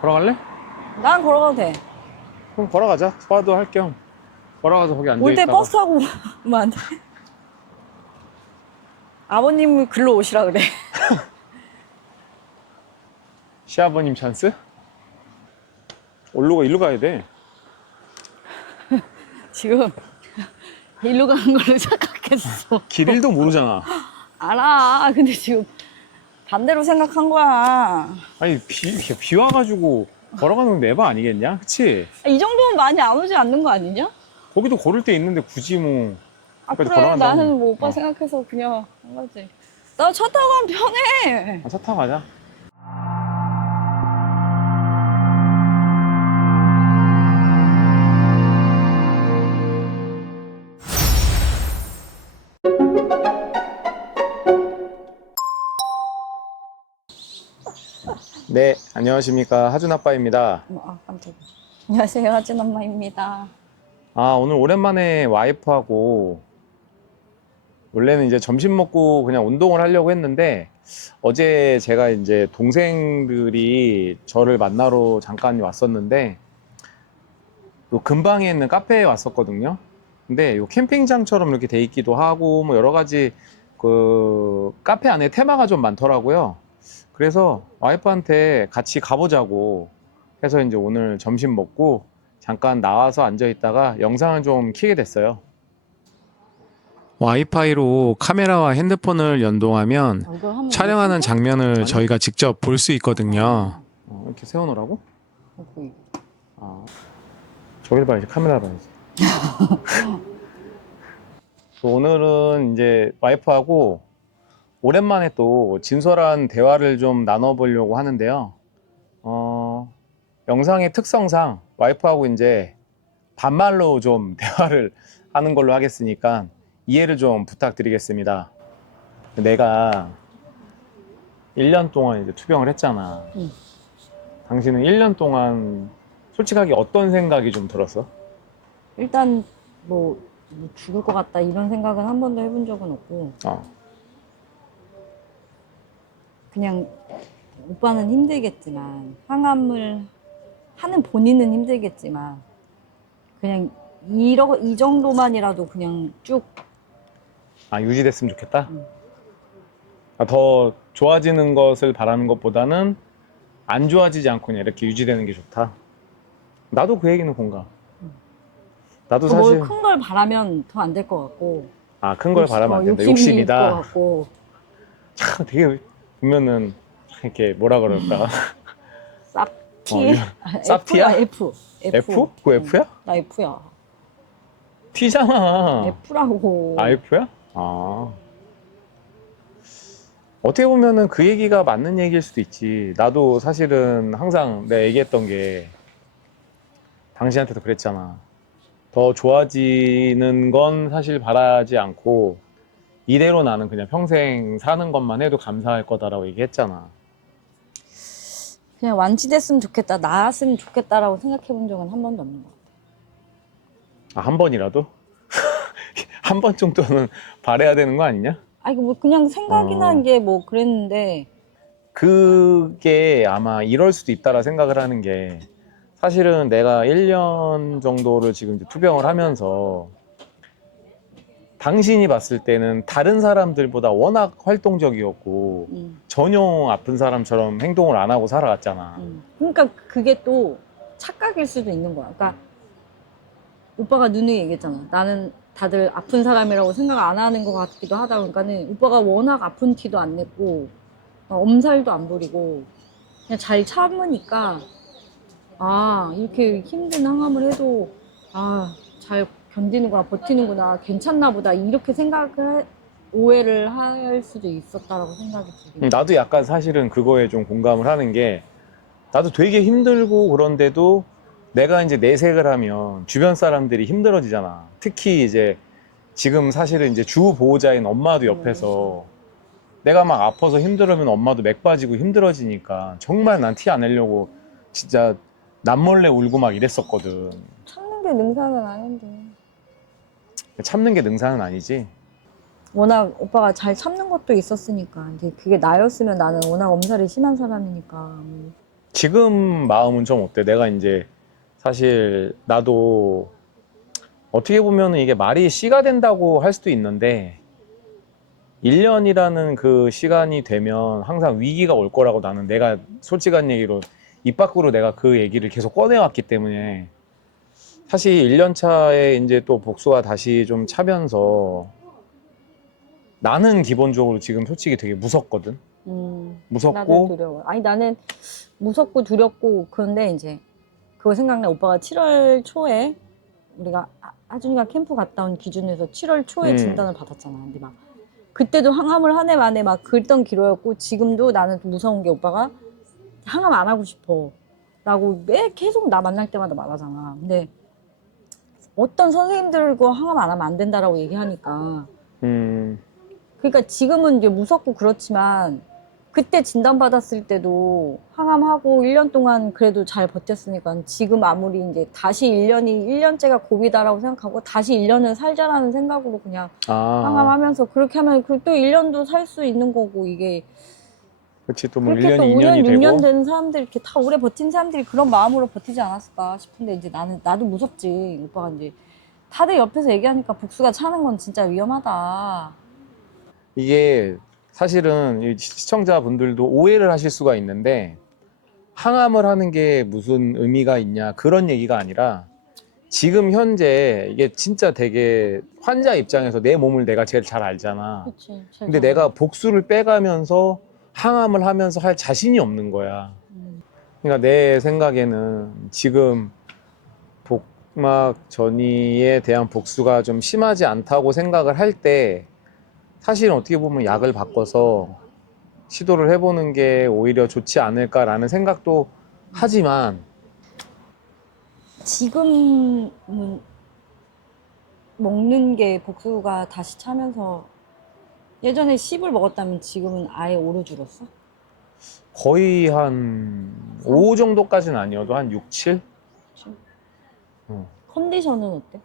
걸어갈래? 난 걸어가도 돼. 그럼 걸어가자. 스파도 할 겸. 걸어가서 거기 앉아 올 때 있다가. 버스 타고 오면 안 돼. 아버님이 글로 오시라 그래. 시아버님 찬스? 올로가 일로 가야 돼. 지금 일로 가는 걸로 생각했어. 길 일도 모르잖아. 알아. 근데 지금 반대로 생각한 거야. 아니 비, 비 와가지고 걸어가는 건 내바 아니겠냐? 그치? 이 정도면 많이 안 오지 않는 거 아니냐? 거기도 걸을 데 있는데 굳이 뭐 아 그래도 그래 걸어간다고. 나는 뭐 오빠 어. 생각해서 그냥 한 거지. 나 차 타고 가면 편해. 아, 차 타고 가자. 네, 안녕하십니까. 하준 아빠입니다. 아 깜짝이야. 안녕하세요 하진 엄마입니다. 아, 오늘 오랜만에 와이프하고 원래는 이제 점심 먹고 그냥 운동을 하려고 했는데 어제 제가 이제 동생들이 저를 만나러 잠깐 왔었는데 요 근방에 있는 카페에 왔었거든요. 근데 요 캠핑장처럼 이렇게 돼 있기도 하고 뭐 여러 가지 그 카페 안에 테마가 좀 많더라고요. 그래서 와이프한테 같이 가보자고 해서 이제 오늘 점심 먹고 잠깐 나와서 앉아 있다가 영상을 좀 키게 됐어요. 와이파이로 카메라와 핸드폰을 연동하면 한번 촬영하는? 장면을 저희가 직접 볼 수 있거든요. 어, 이렇게 세워놓으라고? 아, 저길 봐야지, 카메라 봐야지. 그 오늘은 이제 와이프하고 오랜만에 또 진솔한 대화를 좀 나눠보려고 하는데요. 어, 영상의 특성상 와이프하고 이제 반말로 좀 대화를 하는 걸로 하겠으니까 이해를 좀 부탁드리겠습니다. 내가 1년 동안 이제 투병을 했잖아. 응. 당신은 1년 동안 솔직하게 어떤 생각이 좀 들었어? 일단 뭐, 뭐 죽을 것 같다 이런 생각은 한 번도 해본 적은 없고 어. 그냥 오빠는 힘들겠지만 항암을 하는 본인은 힘들겠지만 그냥 이러, 이 정도만이라도 그냥 쭉 아, 유지됐으면 좋겠다? 응. 아, 더 좋아지는 것을 바라는 것보다는 안 좋아지지 않고 그냥 이렇게 유지되는 게 좋다. 나도 그 얘기는 공감. 나도 사실, 뭘큰걸 바라면 더 안 될 것 같고 아, 큰 걸 욕심- 바라면 어, 안 된다. 욕심이 있을 것 욕심이다. 같고 참 되게 보면은 이렇게 뭐라 그럴까. 쌉티 어, 쌉티야? F F F? 그거 F야? 나 F야 T잖아. F라고 아, F야? 아. 어떻게 보면은 그 얘기가 맞는 얘기일 수도 있지. 나도 사실은 항상 내가 얘기했던 게 당신한테도 그랬잖아. 더 좋아지는 건 사실 바라지 않고 이대로 나는 그냥 평생 사는 것만 해도 감사할 거다라고 얘기했잖아. 그냥 완치됐으면 좋겠다 나았으면 좋겠다라고 생각해 본 적은 한 번도 없는 것 같아 아, 한 번이라도? 한 번 정도는 바래야 되는 거 아니냐? 아 이거 뭐 그냥 생각이 어. 난게 뭐 그랬는데 그게 아마 이럴 수도 있다라 생각을 하는 게 사실은 내가 1년 정도를 지금 투병을 하면서 당신이 봤을 때는 다른 사람들보다 워낙 활동적이었고 음, 전혀 아픈 사람처럼 행동을 안 하고 살아갔잖아. 음. 그러니까 그게 또 착각일 수도 있는 거야 그러니까 오빠가 누누이 얘기했잖아 나는 다들 아픈 사람이라고 생각 안 하는 것 같기도 하다 그러니까는 오빠가 워낙 아픈 티도 안 냈고 어, 엄살도 안 부리고 그냥 잘 참으니까 아 이렇게 힘든 항암을 해도 아 잘 견디는구나 버티는구나 괜찮나 보다 이렇게 생각을 해- 오해를 할 수도 있었다라고 생각이 들어요. 나도 약간 사실은 그거에 좀 공감을 하는 게 나도 되게 힘들고 그런데도 내가 이제 내색을 하면 주변 사람들이 힘들어지잖아. 특히 이제 지금 사실은 이제 주 보호자인 엄마도 옆에서 내가 막 아파서 힘들으면 엄마도 맥 빠지고 힘들어지니까 정말 난 티 안 내려고 진짜 남몰래 울고 막 이랬었거든. 참는 게 능사는 아닌데 참는 게 능사는 아니지. 워낙 오빠가 잘 참는 것도 있었으니까 이제 그게 나였으면 나는 워낙 엄살이 심한 사람이니까 뭐 지금 마음은 좀 어때? 내가 이제 사실 나도 어떻게 보면 이게 말이 씨가 된다고 할 수도 있는데 1년이라는 그 시간이 되면 항상 위기가 올 거라고 나는 내가 솔직한 얘기로 입 밖으로 내가 그 얘기를 계속 꺼내왔기 때문에 사실 1년 차에 이제 또 복수가 다시 좀 차면서 나는 기본적으로 지금 솔직히 되게 무섭거든. 음, 나도 무섭고 두려워. 아니 나는 무섭고 두렵고 그런데 이제 그거 생각나. 오빠가 7월 초에 우리가 하- 하준이가 캠프 갔다 온 기준에서 7월 초에 음. 진단을 받았잖아. 근데 막 그때도 항암을 한 해 만에 막 긁던 기로였고 지금도 나는 좀 무서운 게 오빠가 항암 안 하고 싶어. 라고 매 계속 나 만날 때마다 말하잖아. 근데 어떤 선생님들과 항암 안 하면 안 된다라고 얘기하니까. 음, 그러니까 지금은 이제 무섭고 그렇지만 그때 진단받았을 때도 항암하고 1년 동안 그래도 잘 버텼으니까 지금 아무리 이제 다시 1년이 1년째가 고비다라고 생각하고 다시 1년을 살자라는 생각으로 그냥 아, 항암하면서 그렇게 하면 그또 1년도 살 수 있는 거고 이게 그렇지 또 뭐 그렇게 1년이 또 5년, 2년이 6년 되고 된 사람들 이렇게 다 오래 버틴 사람들이 그런 마음으로 버티지 않았을까 싶은데 이제 나는 나도 무섭지 오빠가 이제 다들 옆에서 얘기하니까 복수가 차는 건 진짜 위험하다. 이게 사실은 이 시청자분들도 오해를 하실 수가 있는데 항암을 하는 게 무슨 의미가 있냐 그런 얘기가 아니라 지금 현재 이게 진짜 되게 환자 입장에서 내 몸을 내가 제일 잘 알잖아. 그렇지. 근데 내가 복수를 빼가면서 항암을 하면서 할 자신이 없는 거야. 음. 그러니까 내 생각에는 지금 복막 전이에 대한 복수가 좀 심하지 않다고 생각을 할 때 사실은 어떻게 보면 약을 바꿔서 시도를 해보는 게 오히려 좋지 않을까라는 생각도 하지만 지금은 먹는 게 복수가 다시 차면서 예전에 10을 먹었다면 지금은 아예 오로 줄었어? 거의 한 5 정도까지는 아니어도 한 6, 7? 컨디션은 어때?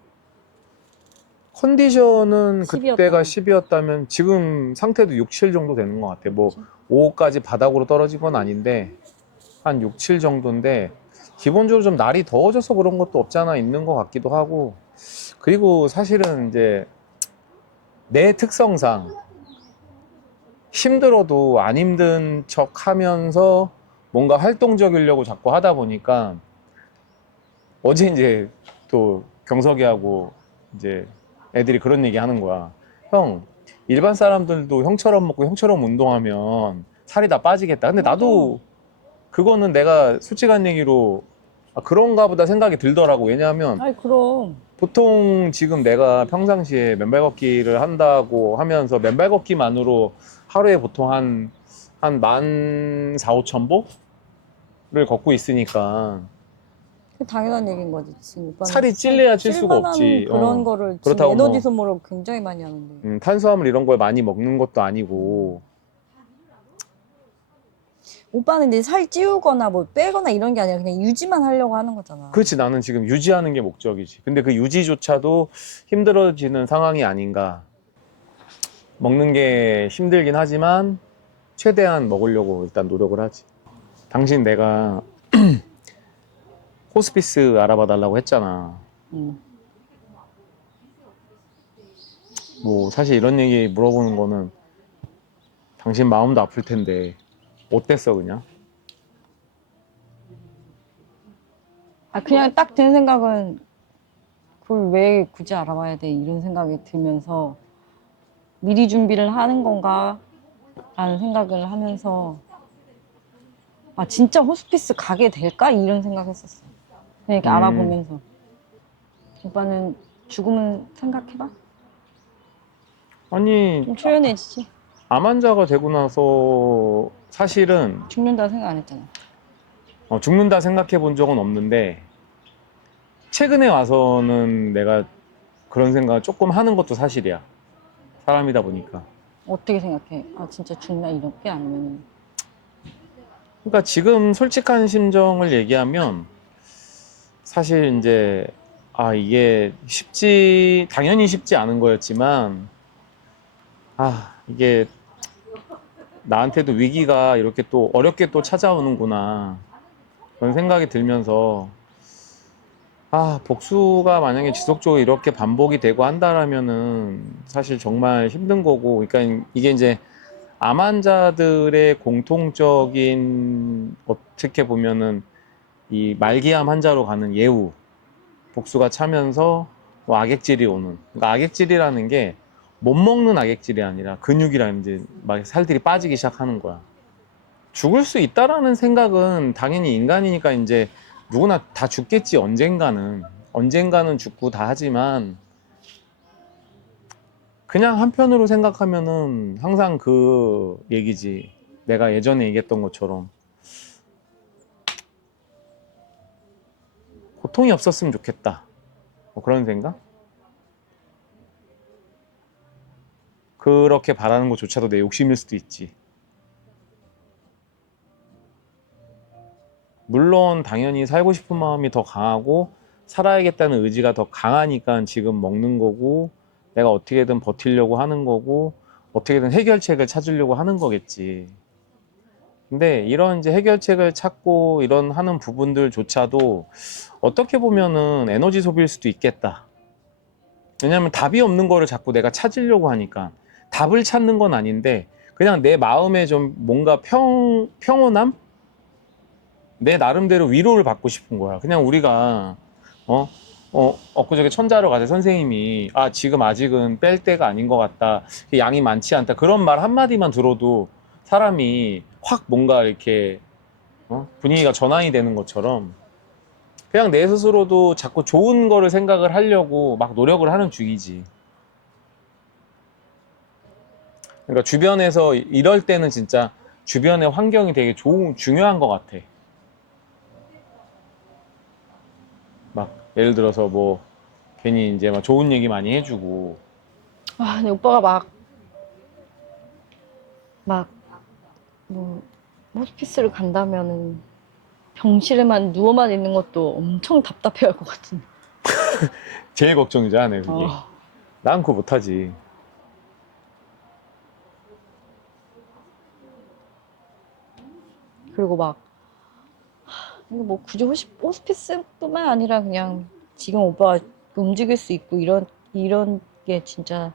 컨디션은 10 그때가 이었다면. 10이었다면 지금 상태도 6, 7 정도 되는 것 같아. 뭐 5까지 바닥으로 떨어진 건 아닌데 한 6, 7 정도인데 기본적으로 좀 날이 더워져서 그런 것도 없잖아 있는 것 같기도 하고 그리고 사실은 이제 내 특성상 힘들어도 안 힘든 척 하면서 뭔가 활동적이려고 자꾸 하다 보니까 어제 이제 또 경석이하고 이제 애들이 그런 얘기 하는 거야. 형, 일반 사람들도 형처럼 먹고 형처럼 운동하면 살이 다 빠지겠다. 근데 나도 그거는 내가 솔직한 얘기로 아, 그런가 보다 생각이 들더라고. 왜냐하면 아이 그럼 보통 지금 내가 평상시에 맨발 걷기를 한다고 하면서 맨발 걷기만으로 하루에 보통 한, 한 만 사, 오천 보를 걷고 있으니까. 그 당연한 얘기인 거지 지금 오빠는. 살이 찔려야 찔 수가 찔만한 없지. 그런 어. 거를 지금 그렇다고 에너지 뭐- 소모를 굉장히 많이 하는데. 음, 탄수화물 이런 걸 많이 먹는 것도 아니고. 오빠는 이제 살 찌우거나 뭐 빼거나 이런 게 아니라 그냥 유지만 하려고 하는 거잖아. 그렇지 나는 지금 유지하는 게 목적이지. 근데 그 유지조차도 힘들어지는 상황이 아닌가 먹는 게 힘들긴 하지만 최대한 먹으려고 일단 노력을 하지 당신 내가 호스피스 알아봐 달라고 했잖아 응. 뭐 사실 이런 얘기 물어보는 거는 당신 마음도 아플 텐데 어땠어 그냥? 아 그냥 딱 드는 생각은 그걸 왜 굳이 알아봐야 돼 이런 생각이 들면서 미리 준비를 하는 건가 라는 생각을 하면서 아 진짜 호스피스 가게 될까? 이런 생각했었어 이렇게 음. 알아보면서. 오빠는 죽음은 생각해봐. 아니 좀 초연해지지. 암 환자가 되고 나서 사실은 죽는다 생각 안 했잖아. 어, 죽는다 생각해 본 적은 없는데 최근에 와서는 내가 그런 생각을 조금 하는 것도 사실이야. 사람이다 보니까. 어떻게 생각해? 아 진짜 죽나 이렇게? 아니면 그러니까 지금 솔직한 심정을 얘기하면 사실 이제 아 이게 쉽지 당연히 쉽지 않은 거였지만 아 이게 나한테도 위기가 이렇게 또 어렵게 또 찾아오는구나. 그런 생각이 들면서 아 복수가 만약에 지속적으로 이렇게 반복이 되고 한다라면은 사실 정말 힘든 거고 그러니까 이게 이제 암 환자들의 공통적인 어떻게 보면은 이 말기암 환자로 가는 예우 복수가 차면서 뭐 악액질이 오는 그러니까 악액질이라는 게 못 먹는 악액질이 아니라 근육이라는 이제 막 살들이 빠지기 시작하는 거야. 죽을 수 있다라는 생각은 당연히 인간이니까 이제 누구나 다 죽겠지 언젠가는. 언젠가는 죽고 다 하지만 그냥 한편으로 생각하면은 항상 그 얘기지. 내가 예전에 얘기했던 것처럼. 고통이 없었으면 좋겠다. 뭐 그런 생각? 그렇게 바라는 것조차도 내 욕심일 수도 있지 물론 당연히 살고 싶은 마음이 더 강하고 살아야겠다는 의지가 더 강하니까 지금 먹는 거고 내가 어떻게든 버티려고 하는 거고 어떻게든 해결책을 찾으려고 하는 거겠지. 근데 이런 이제 해결책을 찾고 이런 하는 부분들조차도 어떻게 보면은 에너지 소비일 수도 있겠다. 왜냐하면 답이 없는 거를 자꾸 내가 찾으려고 하니까 답을 찾는 건 아닌데 그냥 내 마음에 좀 뭔가 평, 평온함? 내 나름대로 위로를 받고 싶은 거야. 그냥 우리가 어, 어, 엊그저께 천자로 가서 선생님이 아 지금 아직은 뺄 때가 아닌 것 같다. 양이 많지 않다. 그런 말 한마디만 들어도 사람이 확 뭔가 이렇게 어? 분위기가 전환이 되는 것처럼 그냥 내 스스로도 자꾸 좋은 거를 생각을 하려고 막 노력을 하는 중이지. 그러니까 주변에서 이럴 때는 진짜 주변의 환경이 되게 좋은 중요한 것 같아. 막 예를 들어서 뭐 괜히 이제 막 좋은 얘기 많이 해주고 아, 근데 오빠가 막, 막, 뭐, 호스피스를 간다면은 병실에만 누워만 있는 것도 엄청 답답해 할 것 같은데. 제일 걱정이잖아, 내 그게. 아, 난 그거 못하지. 그리고 막, 뭐 굳이 호스피스뿐만 아니라 그냥 지금 오빠가 움직일 수 있고 이런, 이런 게 진짜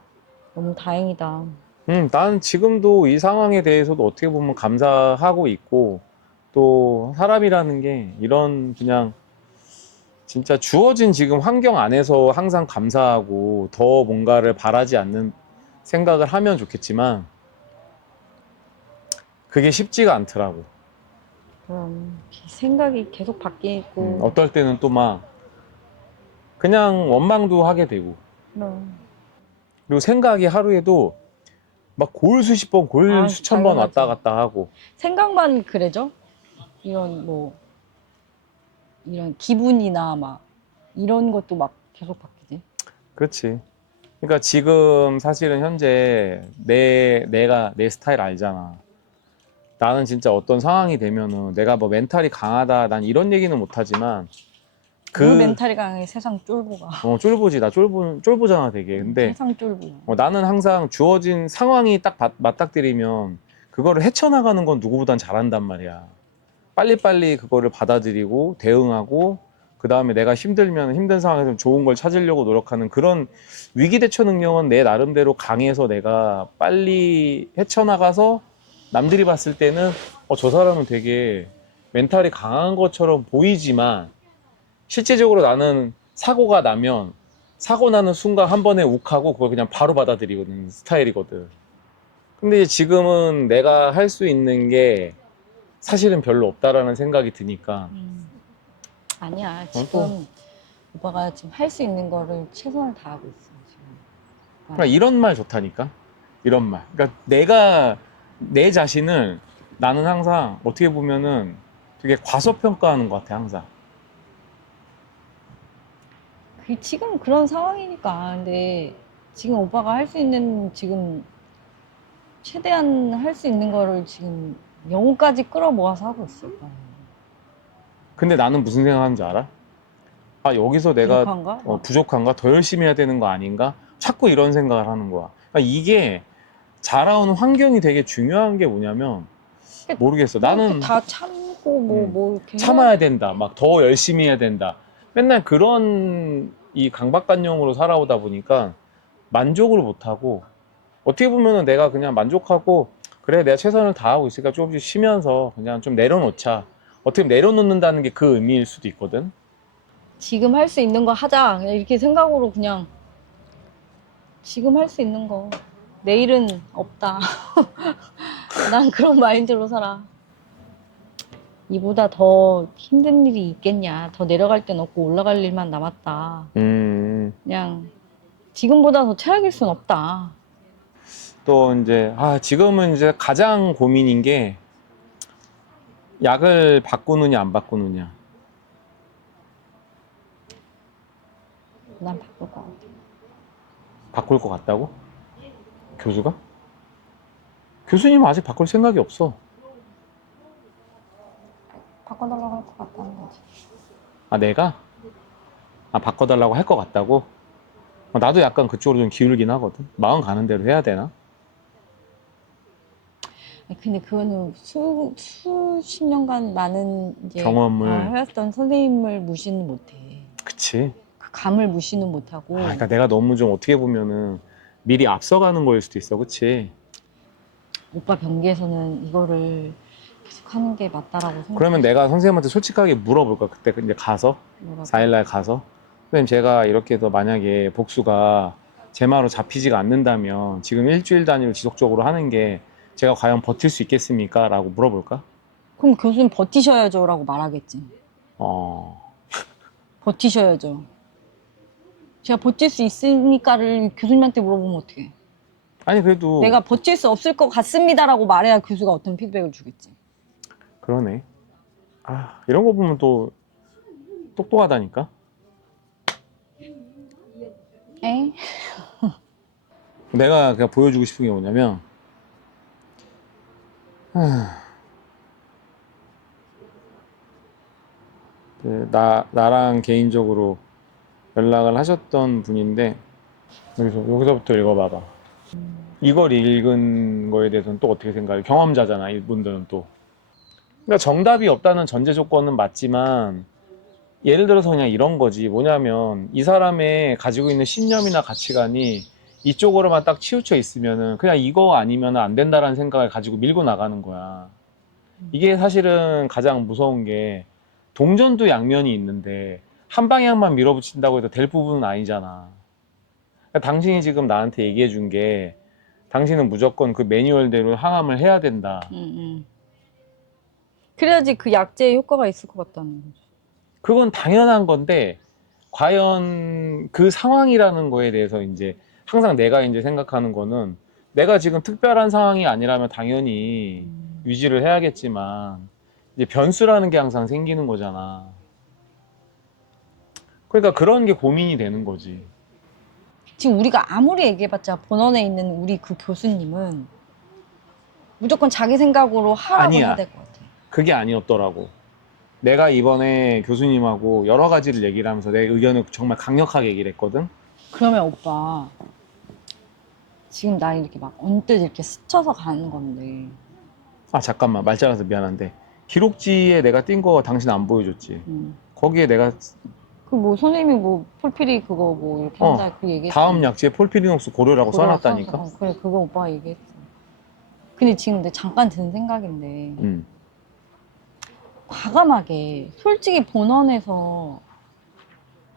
너무 다행이다. 음, 난 지금도 이 상황에 대해서도 어떻게 보면 감사하고 있고 또 사람이라는 게 이런 그냥 진짜 주어진 지금 환경 안에서 항상 감사하고 더 뭔가를 바라지 않는 생각을 하면 좋겠지만 그게 쉽지가 않더라고. 그럼 생각이 계속 바뀌고. 음, 어떨 때는 또 막 그냥 원망도 하게 되고 그럼. 그리고 생각이 하루에도 막 골 수십 번, 골 아, 수천 번 당연하지. 왔다 갔다 하고 생각만 그래죠? 이런 뭐 이런 기분이나 막 이런 것도 막 계속 바뀌지. 그렇지. 그러니까 지금 사실은 현재 내 내가 내 스타일 알잖아. 나는 진짜 어떤 상황이 되면은 내가 뭐 멘탈이 강하다 난 이런 얘기는 못하지만 그 그 멘탈이 강해 세상 쫄보가. 어, 쫄보지 나 쫄보 쫄보잖아 되게. 근데 세상 쫄보. 어, 나는 항상 주어진 상황이 딱 바- 맞닥뜨리면 그거를 헤쳐나가는 건 누구보단 잘한단 말이야. 빨리빨리 그거를 받아들이고 대응하고 그 다음에 내가 힘들면 힘든 상황에서 좋은 걸 찾으려고 노력하는 그런 위기 대처 능력은 내 나름대로 강해서 내가 빨리 헤쳐나가서 남들이 봤을 때는 어, 저 사람은 되게 멘탈이 강한 것처럼 보이지만 실제적으로 나는 사고가 나면 사고 나는 순간 한 번에 욱하고 그걸 그냥 바로 받아들이는 스타일이거든. 근데 지금은 내가 할 수 있는 게 사실은 별로 없다라는 생각이 드니까 음. 아니야 또- 지금 오빠가 지금 할 수 있는 거를 최선을 다하고 있어 지금. 그러니까 이런 말 좋다니까. 이런 말. 그러니까 내가 내 자신을 나는 항상 어떻게 보면은 되게 과소평가하는 것 같아 항상. 그 지금 그런 상황이니까. 근데 지금 오빠가 할 수 있는 지금 최대한 할 수 있는 거를 지금 영혼까지 끌어모아서 하고 있어. 오빠는. 근데 나는 무슨 생각하는지 알아? 아 여기서 내가 부족한가? 어, 부족한가? 더 열심히 해야 되는 거 아닌가? 자꾸 이런 생각을 하는 거야. 그러니까 이게 자라오는 환경이 되게 중요한 게 뭐냐면 모르겠어. 나는 다 참고 참고 뭐 음. 뭐 이렇게 참아야 된다. 막 더 열심히 해야 된다. 맨날 그런 이 강박관념으로 살아오다 보니까 만족을 못하고 어떻게 보면은 내가 그냥 만족하고 그래 내가 최선을 다하고 있으니까 조금씩 쉬면서 그냥 좀 내려놓자. 어떻게 보면 내려놓는다는 게 그 의미일 수도 있거든. 지금 할 수 있는 거 하자 그냥 이렇게 생각으로 그냥 지금 할 수 있는 거 내일은 없다 난 그런 마인드로 살아 이보다 더 힘든 일이 있겠냐 더 내려갈 땐 없고 올라갈 일만 남았다 음. 그냥 지금보다 더 최악일 순 없다 또 이제 아 지금은 이제 가장 고민인 게 약을 바꾸느냐 안 바꾸느냐. 난 바꿀 것 같아 바꿀 것 같다고? 교수가? 교수님은 아직 바꿀 생각이 없어. 바꿔달라고 할 것 같다는 거지 아, 내가? 아, 바꿔달라고 할 것 같다고? 어, 나도 약간 그쪽으로 좀 기울긴 하거든. 마음 가는 대로 해야 되나? 아니, 근데 그거는 수, 수십 년간 많은 이제 경험을. 어, 해왔던 선생님을 무시는 못해 그치. 그 감을 무시는 못하고 아, 그러니까 내가 너무 좀 어떻게 보면은 미리 앞서가는 거일 수도 있어. 그치? 오빠 변기에서는 이거를 계속 하는 게 맞다라고 생각. 그러면 내가 선생님한테 솔직하게 물어볼까? 그때 이제 가서? 4일날 가서 선생님 제가 이렇게 해서 만약에 복수가 제 말로 잡히지가 않는다면 지금 일주일 단위로 지속적으로 하는 게 제가 과연 버틸 수 있겠습니까? 라고 물어볼까? 그럼 교수님 버티셔야죠라고 말하겠지. 어... 버티셔야죠. 제가 버틸 수 있습니까를 교수님한테 물어보면 어떡해? 아니 그래도 내가 버틸 수 없을 것 같습니다라고 말해야 교수가 어떤 피드백을 주겠지. 그러네 아 이런 거 보면 또 똑똑하다니까 에? 내가 그냥 보여주고 싶은 게 뭐냐면 하... 그 나, 나랑 개인적으로 연락을 하셨던 분인데 여기서 여기서부터 읽어봐봐 이걸 읽은 거에 대해서는 또 어떻게 생각해? 경험자잖아 이분들은 또 그러니까 정답이 없다는 전제 조건은 맞지만 예를 들어서 그냥 이런 거지 뭐냐면 이 사람의 가지고 있는 신념이나 가치관이 이쪽으로만 딱 치우쳐 있으면은 그냥 이거 아니면 안 된다라는 생각을 가지고 밀고 나가는 거야. 이게 사실은 가장 무서운 게 동전도 양면이 있는데 한 방향만 밀어붙인다고 해도 될 부분은 아니잖아. 그러니까 당신이 지금 나한테 얘기해 준 게 당신은 무조건 그 매뉴얼대로 항암을 해야 된다. 응, 응. 그래야지 그 약제에 효과가 있을 것 같다는 거죠. 그건 당연한 건데 과연 그 상황이라는 거에 대해서 이제 항상 내가 이제 생각하는 거는 내가 지금 특별한 상황이 아니라면 당연히 음. 유지를 해야겠지만 이제 변수라는 게 항상 생기는 거잖아. 그러니까 그런 게 고민이 되는 거지. 지금 우리가 아무리 얘기해봤자 본원에 있는 우리 그 교수님은 무조건 자기 생각으로 하라고 아니야. 해야 될 것 같아. 그게 아니었더라고. 내가 이번에 교수님하고 여러 가지를 얘기를 하면서 내 의견을 정말 강력하게 얘기를 했거든. 그러면 오빠 지금 나 이렇게 막 언뜻 이렇게 스쳐서 가는 건데 아 잠깐만 말 잘라서 미안한데 기록지에 내가 띈거 당신 안 보여줬지. 음. 거기에 내가 그 뭐 선생님이 뭐 폴피리 그거 뭐 이렇게 어, 한다 그 얘기 다음 약지에 폴피리녹스 고려라고 써놨다니까. 그래 그거 오빠가 얘기했어 근데 지금 내 잠깐 든 생각인데 음. 과감하게 솔직히 본원에서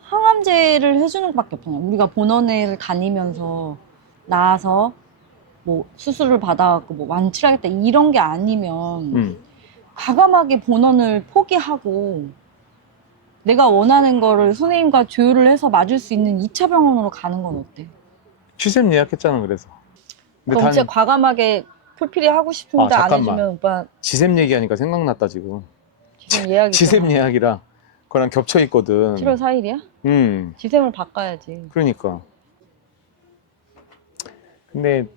항암제를 해주는 것밖에 없잖아. 우리가 본원을 다니면서 나와서 뭐 수술을 받아갖고 뭐 완치하겠다 이런 게 아니면 음. 과감하게 본원을 포기하고 내가 원하는 거를 선생님과 조율을 해서 맞을 수 있는 2차 병원으로 가는 건 어때? 취샘 예약했잖아 그래서. 근데 그럼 단 진짜 과감하게 풀필이 하고 싶은데 아, 안 잠깐만. 해주면 오빠 지샘 얘기하니까 생각났다 지금. 지금 예약이 지샘 예약이랑 그랑 겹쳐 있거든. 7월 4일이야? 음. 지샘을 바꿔야지. 그러니까. 근데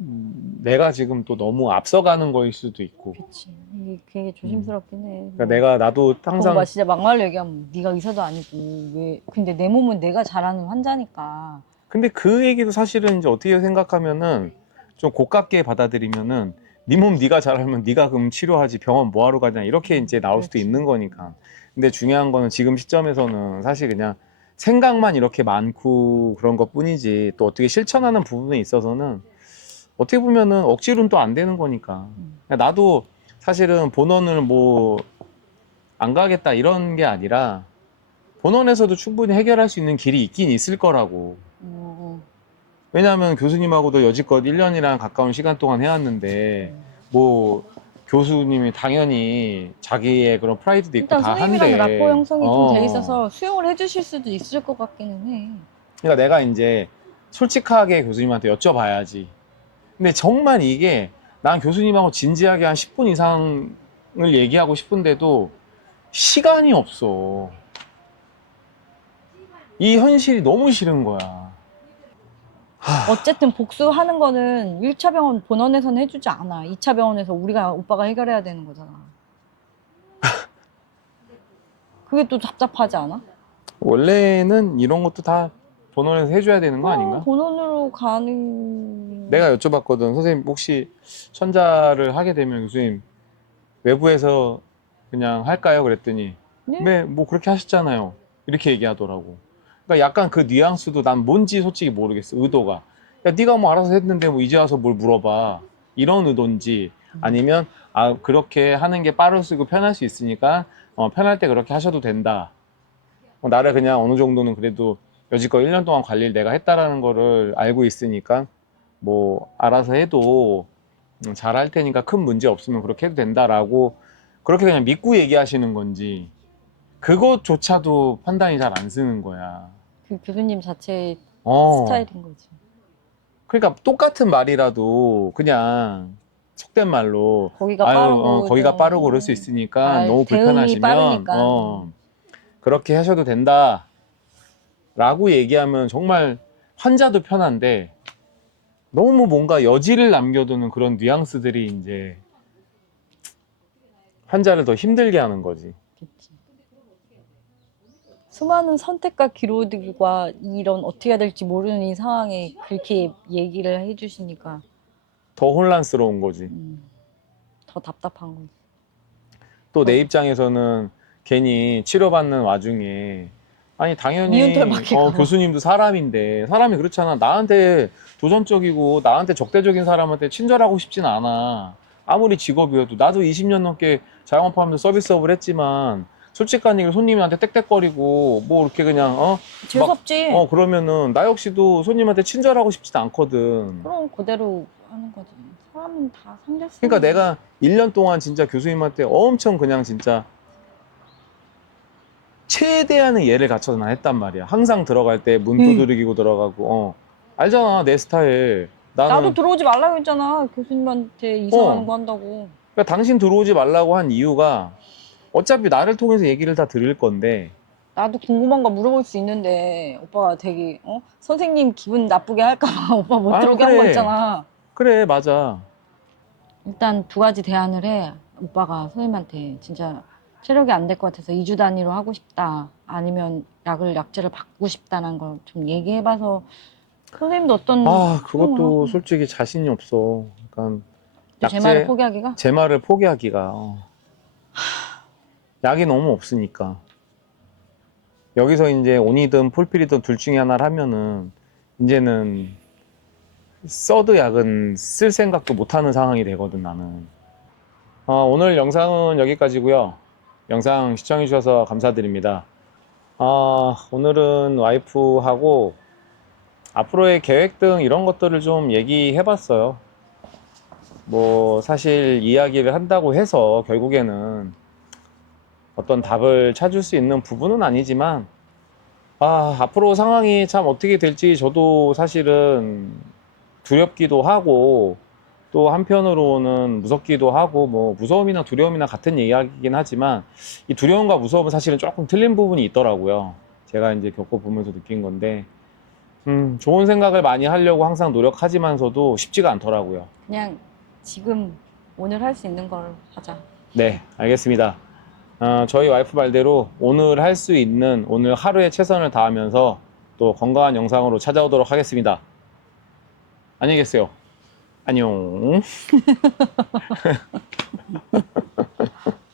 음, 내가 지금 또 너무 앞서가는 거일 수도 있고. 그치. 이게 되게 조심스럽긴 해. 그러니까 내가 나도 항상 막 진짜 막말로 얘기하면 네가 의사도 아니고 왜? 근데 내 몸은 내가 잘하는 환자니까. 근데 그 얘기도 사실은 이제 어떻게 생각하면은 좀 고깝게 받아들이면은 네 몸 네가 잘 알면 네가 그럼 치료하지 병원 뭐하러 가냐 이렇게 이제 나올 수도 그렇지. 있는 거니까. 근데 중요한 거는 지금 시점에서는 사실 그냥 생각만 이렇게 많고 그런 것 뿐이지 또 어떻게 실천하는 부분에 있어서는 어떻게 보면은 억지로는 또 안 되는 거니까. 음. 그러니까 나도 사실은 본원을 뭐 안 가겠다 이런 게 아니라 본원에서도 충분히 해결할 수 있는 길이 있긴 있을 거라고. 어, 왜냐하면 교수님하고도 여지껏 1년이랑 가까운 시간 동안 해왔는데 음. 뭐 교수님이 당연히 자기의 그런 프라이드도 있고 일단 다 선생님이랑 한데 라포 형성이 좀돼 어. 있어서 수용을 해주실 수도 있을 것 같기는 해. 그러니까 내가 이제 솔직하게 교수님한테 여쭤봐야지. 근데 정말 이게 난 교수님하고 진지하게 한 10분 이상을 얘기하고 싶은데도 시간이 없어. 이 현실이 너무 싫은 거야. 어쨌든 복수하는 거는 1차 병원 본원에서는 해주지 않아. 2차 병원에서 우리가 오빠가 해결해야 되는 거잖아. 그게 또 답답하지 않아? 원래는 이런 것도 다 본원에서 해줘야 되는 거 아닌가? 어, 본원으로 가는 내가 여쭤봤거든. 선생님 혹시 천자를 하게 되면 교수님 외부에서 그냥 할까요? 그랬더니 네? 네, 뭐 그렇게 하셨잖아요. 이렇게 얘기하더라고. 그러니까 약간 그 뉘앙스도 난 뭔지 솔직히 모르겠어. 의도가. 야, 네가 뭐 알아서 했는데 뭐 이제 와서 뭘 물어봐. 이런 의도인지 아니면 아 그렇게 하는 게 빠를 수 있고 편할 수 있으니까 어, 편할 때 그렇게 하셔도 된다. 어, 나를 그냥 어느 정도는 그래도 여지껏 1년 동안 관리를 내가 했다라는 거를 알고 있으니까 뭐 알아서 해도 음, 잘할 테니까 큰 문제 없으면 그렇게 해도 된다라고 그렇게 그냥 믿고 얘기하시는 건지 그것조차도 판단이 잘 안 쓰는 거야. 그 교수님 자체의 어. 스타일인 거지. 그러니까 똑같은 말이라도 그냥 속된 말로 거기가 아유, 빠르고 어, 거기가 좀- 빠르고 그럴 수 있으니까 아, 너무 대응이 불편하시면 빠르니까. 어, 그렇게 하셔도 된다. 라고 얘기하면 정말 환자도 편한데 너무 뭔가 여지를 남겨두는 그런 뉘앙스들이 이제 환자를 더 힘들게 하는 거지. 그치. 수많은 선택과 기로들과 이런 어떻게 해야 될지 모르는 이 상황에 그렇게 얘기를 해주시니까 더 혼란스러운 거지. 음, 더 답답한 거지. 또내 어. 입장에서는 괜히 치료받는 와중에 아니 당연히. 어, 교수님도 사람인데 사람이 그렇잖아 나한테 도전적이고 나한테 적대적인 사람한테 친절하고 싶진 않아 아무리 직업이어도 나도 20년 넘게 자영업 하면서 서비스업을 했지만 솔직한 얘기로 손님한테 땡땡거리고 뭐 이렇게 그냥 어, 재수없지. 어 그러면은 나 역시도 손님한테 친절하고 싶진 않거든 그럼 그대로 하는 거지. 사람은 다 상대성. 그러니까 내가 1년 동안 진짜 교수님한테 엄청 그냥 진짜 최대한의 예를 갖춰서 난 했단 말이야. 항상 들어갈 때 문 음. 두드리고 들어가고, 어. 알잖아, 내 스타일. 나는, 나도 들어오지 말라고 했잖아. 교수님한테 이상하는 어. 거 한다고. 그러니까 당신 들어오지 말라고 한 이유가 어차피 나를 통해서 얘기를 다 들을 건데, 나도 궁금한 거 물어볼 수 있는데 오빠가 되게 어? 선생님 기분 나쁘게 할까봐 오빠 못 아, 들어오게 한 거 그래. 있잖아. 그래, 맞아. 일단 두 가지 대안을 해. 오빠가 선생님한테 진짜 체력이 안 될 것 같아서 2주 단위로 하고 싶다. 아니면 약을 약제를 받고 싶다는 걸 좀 얘기해봐서 선생님도 어떤 아, 그것도 하고. 솔직히 자신이 없어. 그러니까 또제 약제- 말을 포기하기가 제 말을 포기하기가 어. 약이 너무 없으니까 여기서 이제 온이든 폴필이든 둘 중에 하나를 하면은 이제는 써도 약은 쓸 생각도 못하는 상황이 되거든 나는 어, 오늘 영상은 여기까지고요 영상 시청해 주셔서 감사드립니다. 아, 오늘은 와이프하고 앞으로의 계획 등 이런 것들을 좀 얘기해 봤어요. 뭐 사실 이야기를 한다고 해서 결국에는 어떤 답을 찾을 수 있는 부분은 아니지만 아 앞으로 상황이 참 어떻게 될지 저도 사실은 두렵기도 하고 또 한편으로는 무섭기도 하고 뭐 무서움이나 두려움이나 같은 이야기긴 하지만 이 두려움과 무서움은 사실은 조금 틀린 부분이 있더라고요 제가 이제 겪어보면서 느낀 건데 음 좋은 생각을 많이 하려고 항상 노력하지만서도 쉽지가 않더라고요 그냥 지금 오늘 할 수 있는 걸 하자. 네, 알겠습니다. 어, 저희 와이프 말대로 오늘 할 수 있는 오늘 하루에 최선을 다하면서 또 건강한 영상으로 찾아오도록 하겠습니다. 안녕히 계세요. 안녕.